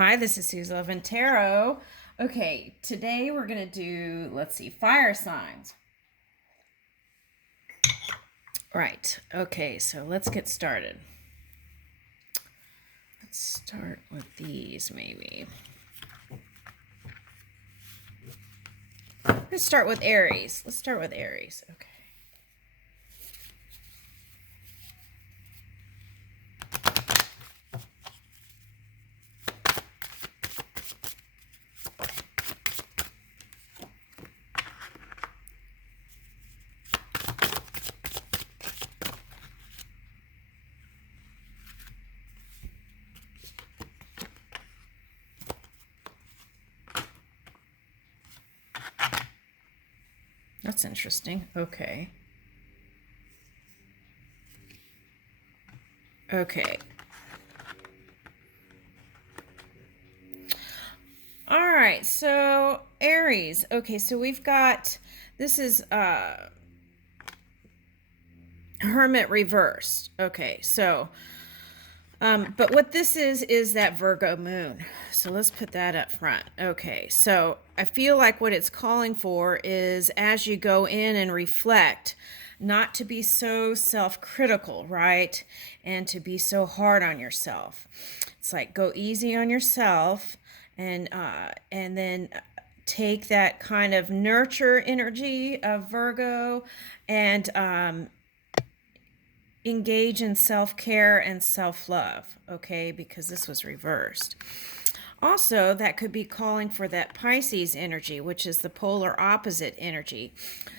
Hi, this is Susie Love and Tarot. Okay, today we're going to do, let's see, fire signs. Right, okay, so let's get started. Let's start with these, maybe. Let's start with Aries. Okay. That's interesting. Okay. Okay. All right, so Aries. Okay, so we've got, this is Hermit reversed. Okay, so but what this is that Virgo moon. So let's put that up front. Okay, so I feel like what it's calling for is, as you go in and reflect, not to be so self-critical, right? And to be so hard on yourself. It's like, go easy on yourself, and then take that kind of nurture energy of Virgo, and engage in self-care and self-love, okay, because this was reversed. Also, that could be calling for that Pisces energy, which is the polar opposite energy.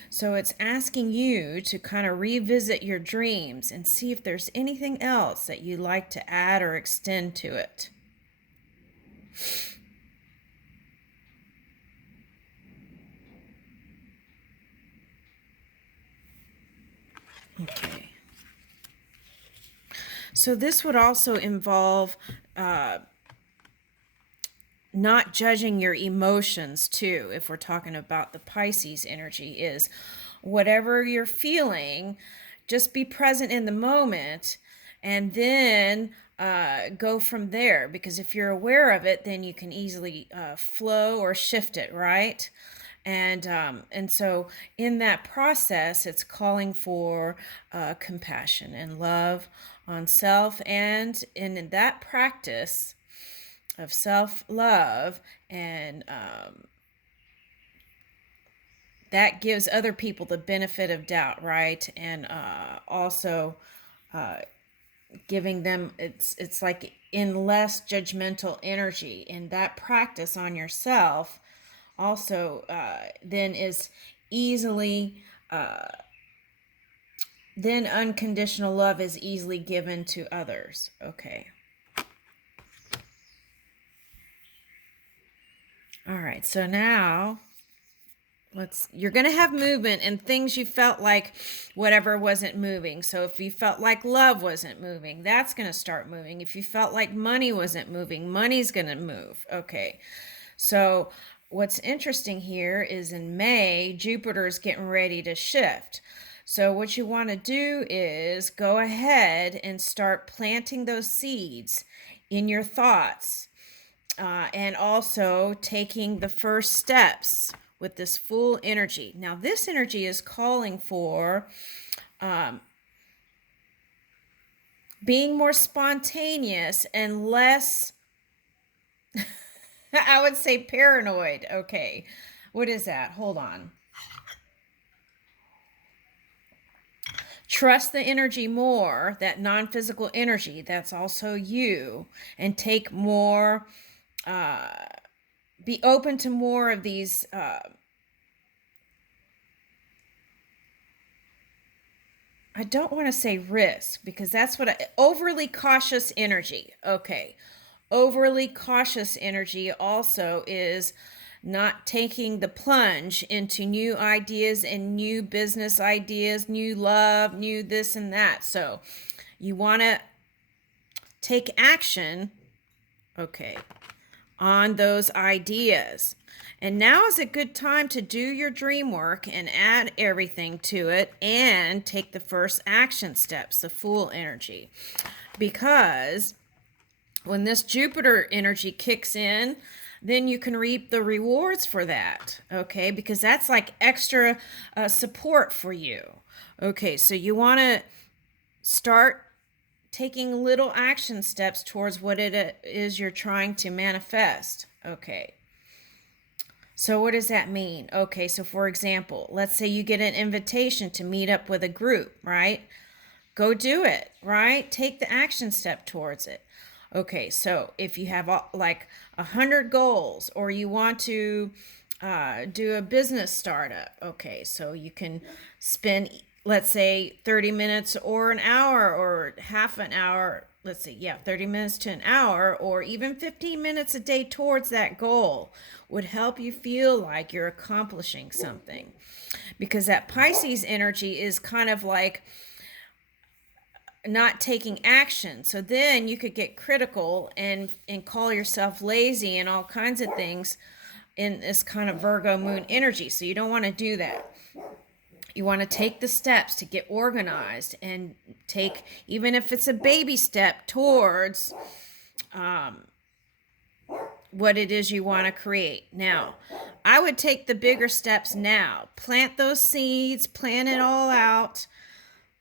So it's asking you to kind of revisit your dreams and see if there's anything else that you'd like to add or extend to it. Okay. So this would also involve not judging your emotions too. If we're talking about the Pisces energy, is whatever you're feeling, just be present in the moment, and then go from there. Because if you're aware of it, then you can easily flow or shift it, right? And so in that process, it's calling for compassion and love on self, and in that practice of self-love, and that gives other people the benefit of doubt, right? And also giving them, it's like in less judgmental energy. And that practice on yourself also then is easily then unconditional love is easily given to others. Okay. All right, so now you're going to have movement and things you felt like whatever wasn't moving. So if you felt like love wasn't moving, that's going to start moving. If you felt like money wasn't moving, money's going to move. Okay. So what's interesting here is in May, Jupiter is getting ready to shift. So what you want to do is go ahead and start planting those seeds in your thoughts, and also taking the first steps with this full energy. Now, this energy is calling for being more spontaneous and less, I would say, paranoid. Okay, what is that? Hold on. Trust the energy more, that non-physical energy that's also you, and take more, be open to more of these I don't want to say risk, because that's overly cautious energy. Okay. Overly cautious energy also is not taking the plunge into new ideas and new business ideas, new love, new this and that. So you want to take action, okay, on those ideas. And now is a good time to do your dream work and add everything to it and take the first action steps, the Fool energy. Because When this Jupiter energy kicks in, then you can reap the rewards for that, okay? Because that's like extra support for you. Okay, so you want to start taking little action steps towards what it is you're trying to manifest. Okay. So what does that mean? Okay, so for example, let's say you get an invitation to meet up with a group, right? Go do it, right? Take the action step towards it. Okay, so if you have like 100 goals, or you want to do a business startup, okay, so you can spend, let's say, 30 minutes or an hour or half an hour, let's see, yeah, 30 minutes to an hour, or even 15 minutes a day towards that goal would help you feel like you're accomplishing something. Because that Pisces energy is kind of like not taking action. So then you could get critical and call yourself lazy and all kinds of things in this kind of Virgo moon energy. So you don't want to do that. You want to take the steps to get organized and take, even if it's a baby step, towards what it is you want to create. Now, I would take the bigger steps now. Plant those seeds, plan it all out,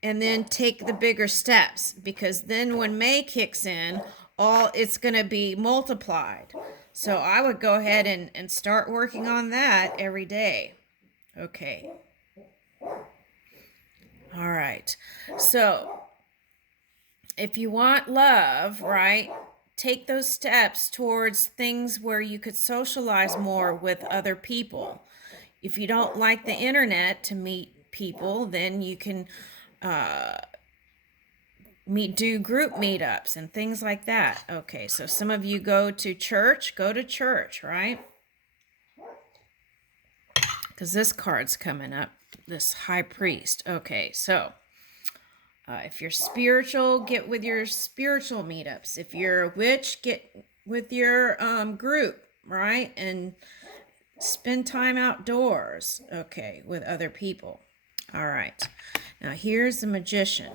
and then take the bigger steps, because then when May kicks in, it's going to be multiplied. So I would go ahead and start working on that every day. Okay. All right. So if you want love, right, take those steps towards things where you could socialize more with other people. If you don't like the internet to meet people, then you can do group meetups and things like that. Okay, so some of you go to church, right? Because this card's coming up, this High Priest. Okay, so if you're spiritual, get with your spiritual meetups. If you're a witch, get with your group, right? And spend time outdoors, okay, with other people. All right, now here's the Magician.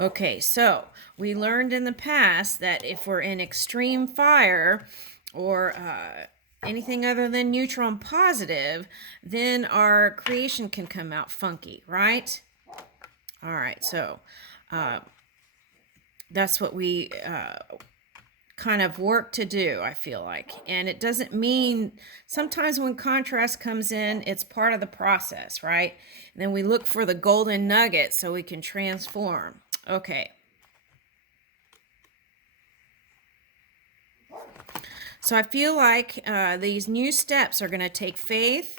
Okay, so we learned in the past that if we're in extreme fire or anything other than neutral and positive, then our creation can come out funky, right? All right, so that's what we kind of work to do, I feel like. And it doesn't mean, sometimes when contrast comes in, it's part of the process, right? And then we look for the golden nugget so we can transform. Okay. So I feel like these new steps are going to take faith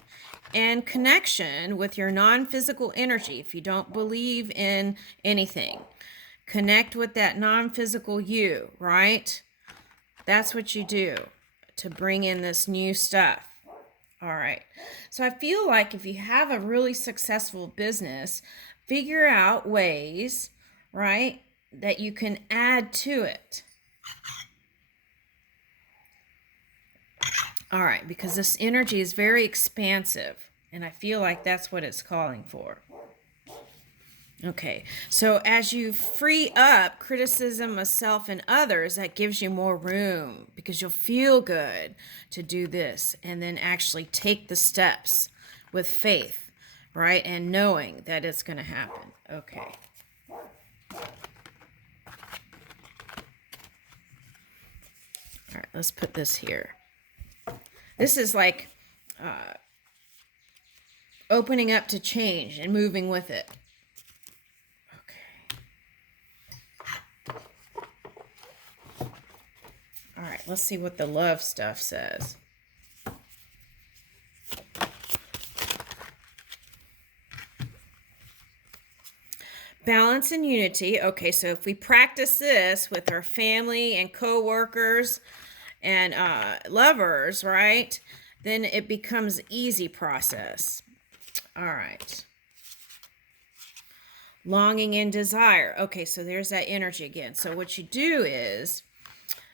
and connection with your non-physical energy. If you don't believe in anything, connect with that non-physical you, right? That's what you do to bring in this new stuff. All right. So I feel like if you have a really successful business, figure out ways, right, that you can add to it. All right, because this energy is very expansive, and I feel like that's what it's calling for. Okay, so as you free up criticism of self and others, that gives you more room, because you'll feel good to do this and then actually take the steps with faith, right? And knowing that it's going to happen. Okay. All right, let's put this here. This is like opening up to change and moving with it. All right, let's see what the love stuff says. Balance and unity. Okay, so if we practice this with our family and co-workers and lovers, right, then it becomes an easy process. All right. Longing and desire. Okay, so there's that energy again. So what you do is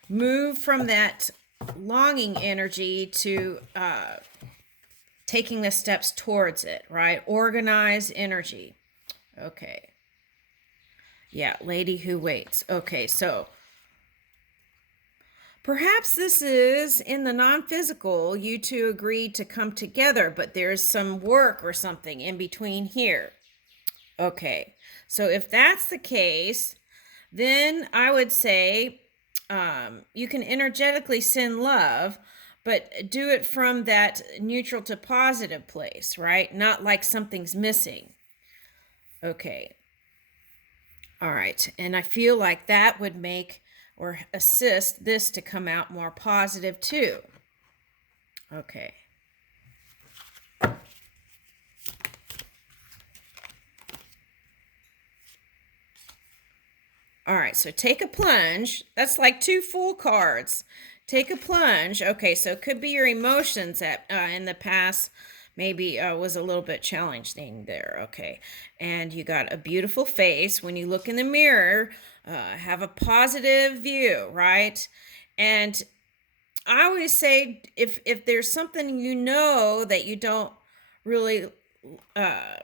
move from that longing energy to taking the steps towards it, right? Organized energy. Okay. Yeah, lady who waits. Okay, so Perhaps this is in the non-physical, you two agreed to come together, but there's some work or something in between here. Okay, so if that's the case, then I would say you can energetically send love, but do it from that neutral to positive place, right? Not like something's missing. Okay. All right. And I feel like that would make or assist this to come out more positive too. Okay. All right, so take a plunge. That's like 2 full cards. Take a plunge. Okay, so it could be your emotions that in the past maybe was a little bit challenging there. Okay, and you got a beautiful face. When you look in the mirror, have a positive view, right? And I always say if there's something you know that you don't really uh,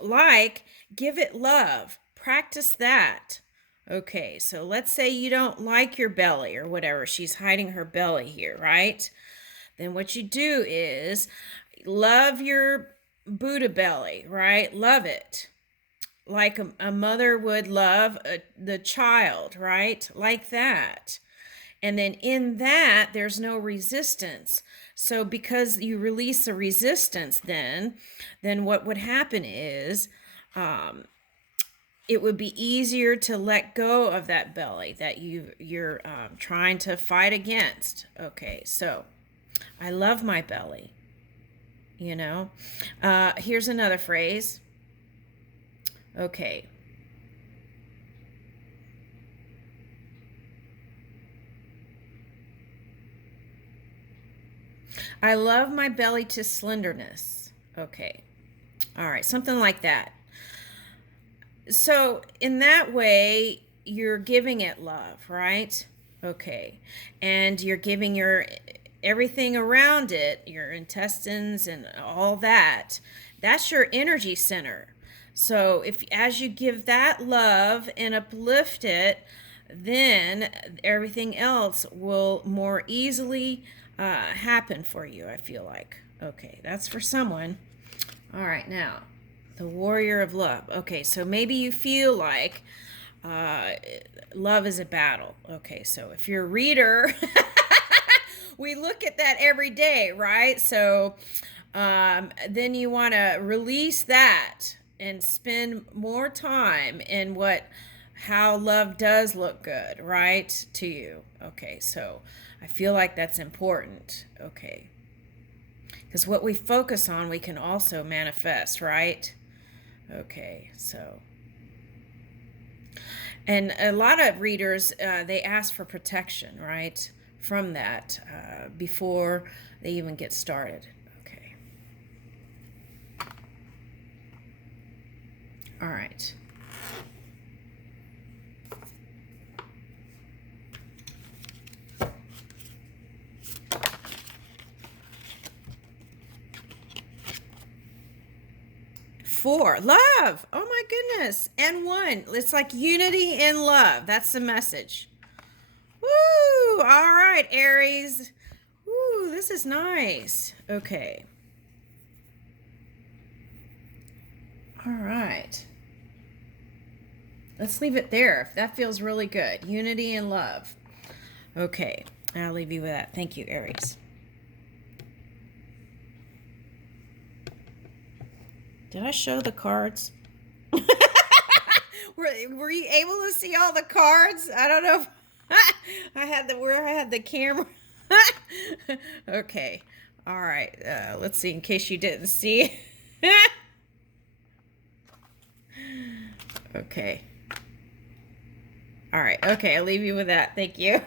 like, give it love. Practice that. Okay, so let's say you don't like your belly or whatever. She's hiding her belly here, right? Then what you do is love your Buddha belly, right? Love it. Like a mother would love the child, right? Like that. And then in that, there's no resistance. So because you release the resistance, then what would happen is it would be easier to let go of that belly that you're trying to fight against. Okay, so I love my belly. You know, here's another phrase. Okay. I love my belly to slenderness. Okay. All right, something like that. So in that way, you're giving it love, right? Okay. And you're giving your everything around it, your intestines and all that. That's your energy center. So if as you give that love and uplift it, then everything else will more easily happen for you, I feel like. Okay, that's for someone. All right, now the warrior of love. Okay, so maybe you feel like love is a battle. Okay, so if you're a reader, we look at that every day, right? So then you want to release that and spend more time in how love does look good, right, to you. Okay, so I feel like that's important. Okay, because what we focus on, we can also manifest, right? Okay, so. And a lot of readers, they ask for protection, right, from that before they even get started. Okay. All right. Four, love. Oh my goodness. And one. It's like unity in love. That's the message. Woo! All right, Aries. Woo, this is nice. Okay. All right. Let's leave it there. That feels really good. Unity and love. Okay. I'll leave you with that. Thank you, Aries. Did I show the cards? were you able to see all the cards? I don't know if I had the camera. Okay. All right. Let's see in case you didn't see. Okay. All right. Okay, I'll leave you with that. Thank you.